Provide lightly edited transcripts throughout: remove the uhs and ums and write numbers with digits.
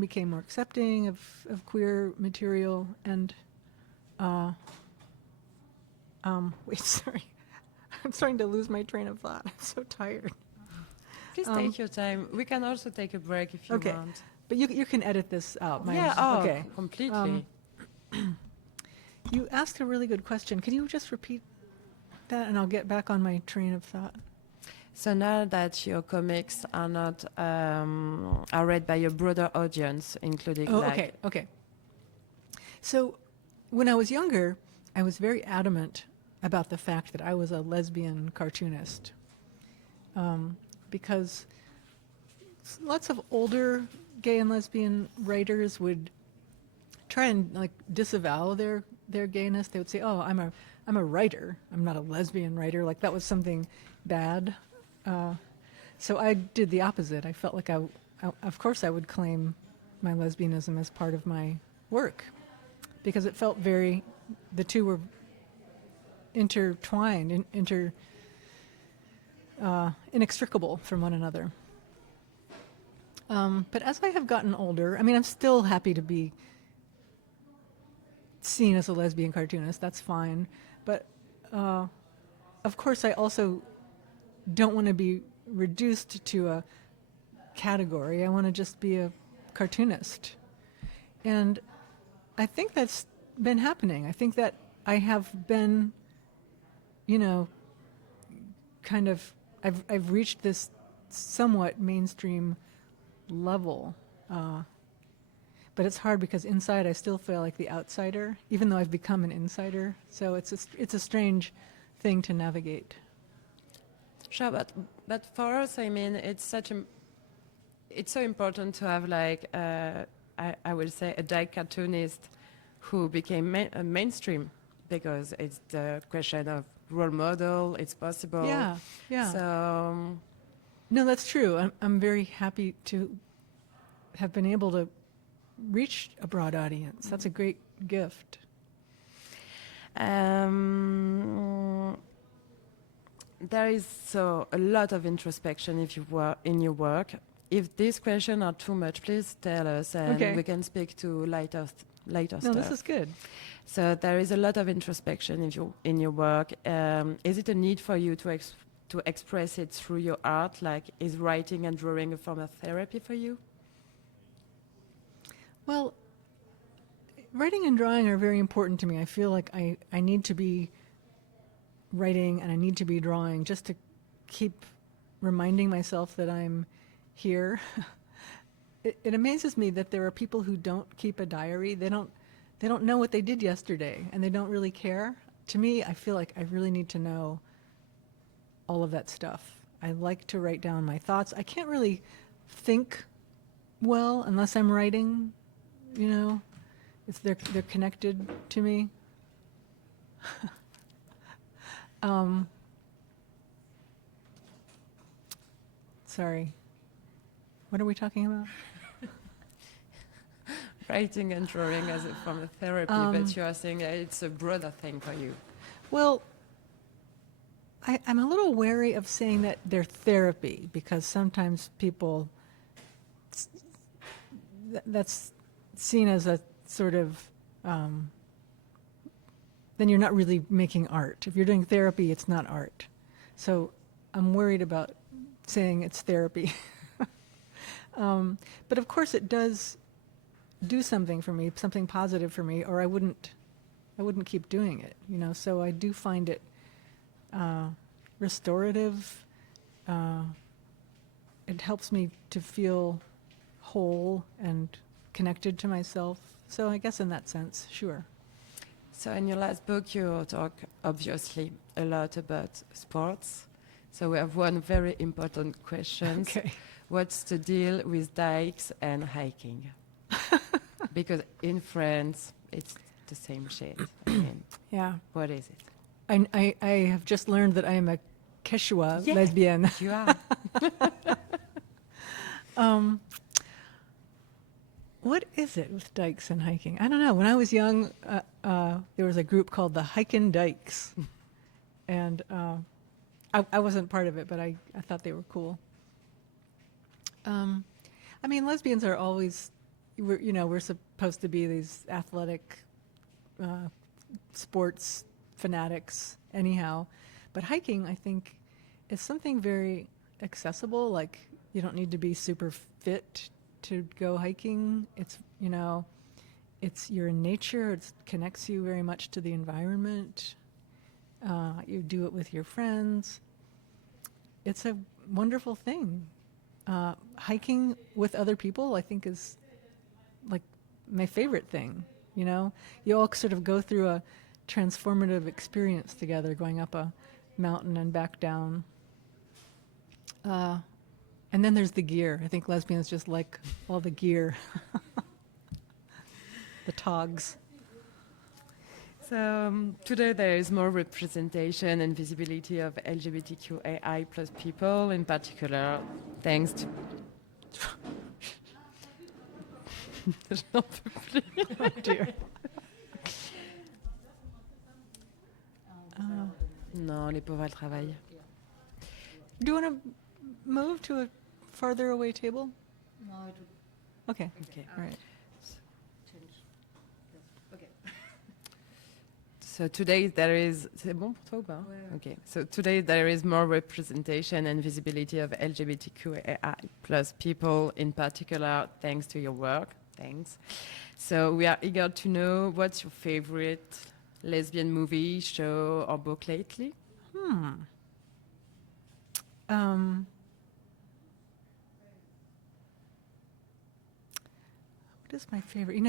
became more accepting of queer material, and wait, sorry. I'm starting to lose my train of thought. I'm so tired. Please take your time. We can also take a break if you Okay. want. But you can edit this out. Yeah, completely. You asked a really good question. Can you just repeat that, and I'll get back on my train of thought? So now that your comics are not are read by a broader audience, including Okay. So when I was younger, I was very adamant about the fact that I was a lesbian cartoonist, because lots of older gay and lesbian writers would try and like disavow their gayness. They would say, "Oh, I'm a writer. I'm not a lesbian writer." Like that was something bad. So I did the opposite. I felt like of course I would claim my lesbianism as part of my work, because it felt the two were intertwined, inextricable from one another. But as I have gotten older, I mean, I'm still happy to be seen as a lesbian cartoonist. That's fine. But of course, I also don't want to be reduced to a category. I want to just be a cartoonist. And I think that's been happening. I think that I have been, kind of, I've reached this somewhat mainstream level. But it's hard because inside I still feel like the outsider, even though I've become an insider. So it's a strange thing to navigate. Sure, but for us, I mean, it's so important to have like I will say a dyke cartoonist who became mainstream, because it's the question of role model. It's possible. Yeah. So no, that's true. I'm very happy to have been able to reach a broad audience. That's a great gift. There is a lot of introspection in your work. If these questions are too much, please tell us, and we can speak to later stuff. No, this is good. So there is a lot of introspection in your work. Is it a need for you to express it through your art? Like, is writing and drawing a form of therapy for you? Well, writing and drawing are very important to me. I feel like I need to be writing and I need to be drawing just to keep reminding myself that I'm here. It amazes me that there are people who don't keep a diary. They don't know what they did yesterday, and they don't really care. To me, I feel like I really need to know all of that stuff. I like to write down my thoughts. I can't really think well unless I'm writing. They're connected to me. Sorry. What are we talking about? Writing and drawing as a form of therapy, but you are saying it's a broader thing for you. Well, I'm a little wary of saying that they're therapy, because sometimes people, that's seen as a sort of, then you're not really making art. If you're doing therapy, it's not art. So I'm worried about saying it's therapy. But of course it does do something for me, something positive for me, or I wouldn't keep doing it, So I do find it restorative. It helps me to feel whole and connected to myself. So I guess in that sense, sure. So in your last book, you talk obviously a lot about sports. So we have one very important question. Okay. What's the deal with dikes and hiking? Because in France, it's the same shit. I mean, Yeah. what is it? I have just learned that I am a Quechua lesbian. You are. What is it with dikes and hiking? I don't know. When I was young, there was a group called the Hikin' Dykes. And I wasn't part of it, but I thought they were cool. I mean, lesbians are always we're supposed to be these athletic sports fanatics anyhow. But hiking, I think, is something very accessible. Like, you don't need to be super fit to go hiking. It's, you're in nature. It connects you very much to the environment. You do it with your friends. It's a wonderful thing. Hiking with other people, I think, is like my favorite thing. You all sort of go through a transformative experience together, going up a mountain and back down. And then there's the gear. I think lesbians just like all the gear, the togs. So today there is more representation and visibility of LGBTQAI plus people, in particular, thanks to... J'en peux plus. Oh dear. Non, les pauvres, elles travaillent. Do you want to move to a farther away table? No, it would Okay. Okay. All right. change. Okay. So today there is... C'est bon pour toi ou pas? Ouais, ouais. Okay. So today there is more representation and visibility of LGBTQAI plus people, in particular, thanks to your work. Thanks. So we are eager to know what's your favorite lesbian movie, show, or book lately? What is my favorite?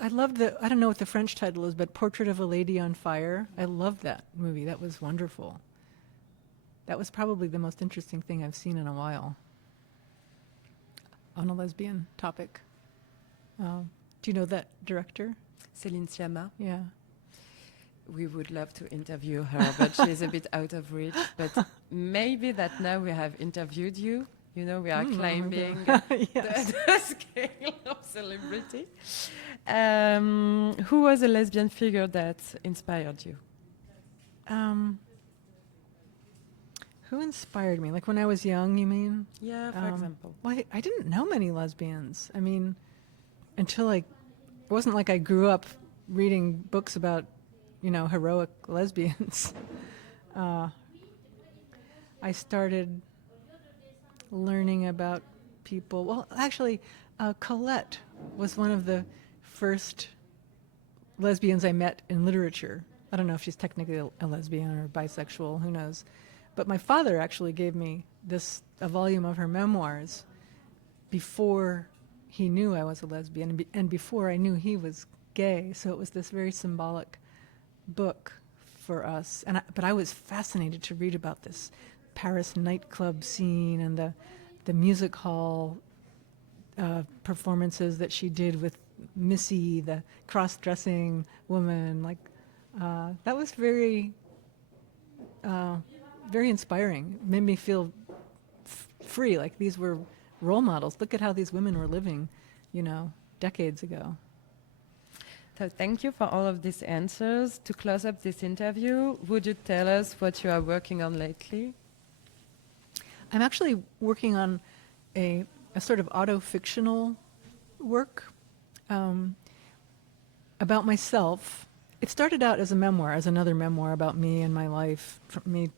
I loved I don't know what the French title is, but Portrait of a Lady on Fire. I loved that movie. That was wonderful. That was probably the most interesting thing I've seen in a while on a lesbian topic. Do you know that director? Céline Sciamma. Yeah. We would love to interview her, but she's a bit out of reach. But maybe that now we have interviewed you. We are climbing Yes. the scale of celebrity. Who was a lesbian figure that inspired you? Who inspired me? Like when I was young, you mean? Yeah, for example. Well, I didn't know many lesbians. I mean, until it wasn't like I grew up reading books about, heroic lesbians. I started learning about people. Well, actually, Colette was one of the first lesbians I met in literature. I don't know if she's technically a lesbian or bisexual, who knows. But my father actually gave me a volume of her memoirs before he knew I was a lesbian and before I knew he was gay. So it was this very symbolic book for us. But I was fascinated to read about this Paris nightclub scene and the music hall performances that she did with Missy, the cross-dressing woman. That was very, very inspiring. Made me feel free. Like these were role models. Look at how these women were living, decades ago. So thank you for all of these answers. To close up this interview, would you tell us what you are working on lately? I'm actually working on a sort of auto-fictional work about myself. It started out as a memoir, as another memoir about me and my life, me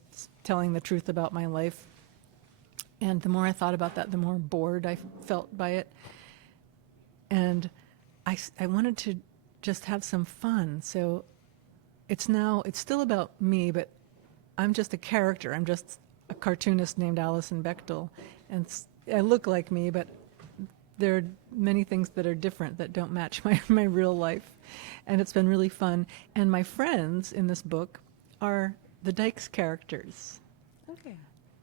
telling the truth about my life. And the more I thought about that, the more bored I felt by it. And I wanted to just have some fun. So it's still about me, but I'm just a character. I'm just a cartoonist named Alison Bechdel. And I look like me, but there are many things that are different that don't match my real life. And it's been really fun. And my friends in this book are the Dykes characters. Okay.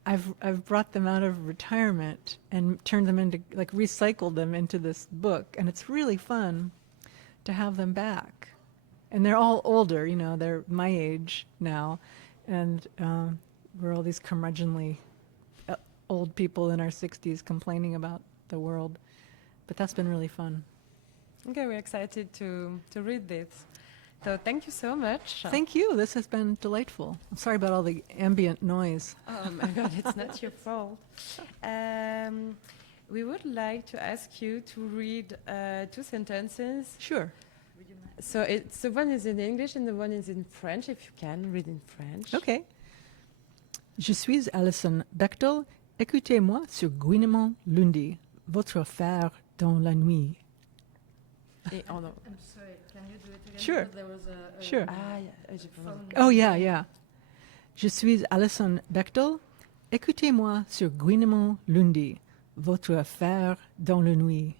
I've brought them out of retirement and turned them into, recycled them into this book. And it's really fun to have them back. And they're all older, they're my age now. And we're all these curmudgeonly old people in our 60s complaining about the world. But that's been really fun. Okay, we're excited to read this. So thank you so much. Thank you. This has been delightful. I'm sorry about all the ambient noise. Oh my God, it's not your fault. we would like to ask you to read 2 sentences. Sure. So it's the one is in English and the one is in French. If you can read in French. Okay. Je suis Alison Bechtel. Écoutez-moi sur Gouinement lundi. Votre affaire dans la nuit. Et en anglais. I'm sorry, can you do it again? Sure. Because there was a Sure. Ah, yeah, j'ai pas phone. Oh, yeah, yeah. Je suis Alison Bechtel. Écoutez-moi sur Gouinement lundi. Votre affaire dans la nuit.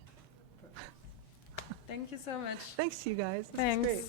Thank you so much. Thanks, you guys. This is Thanks. great.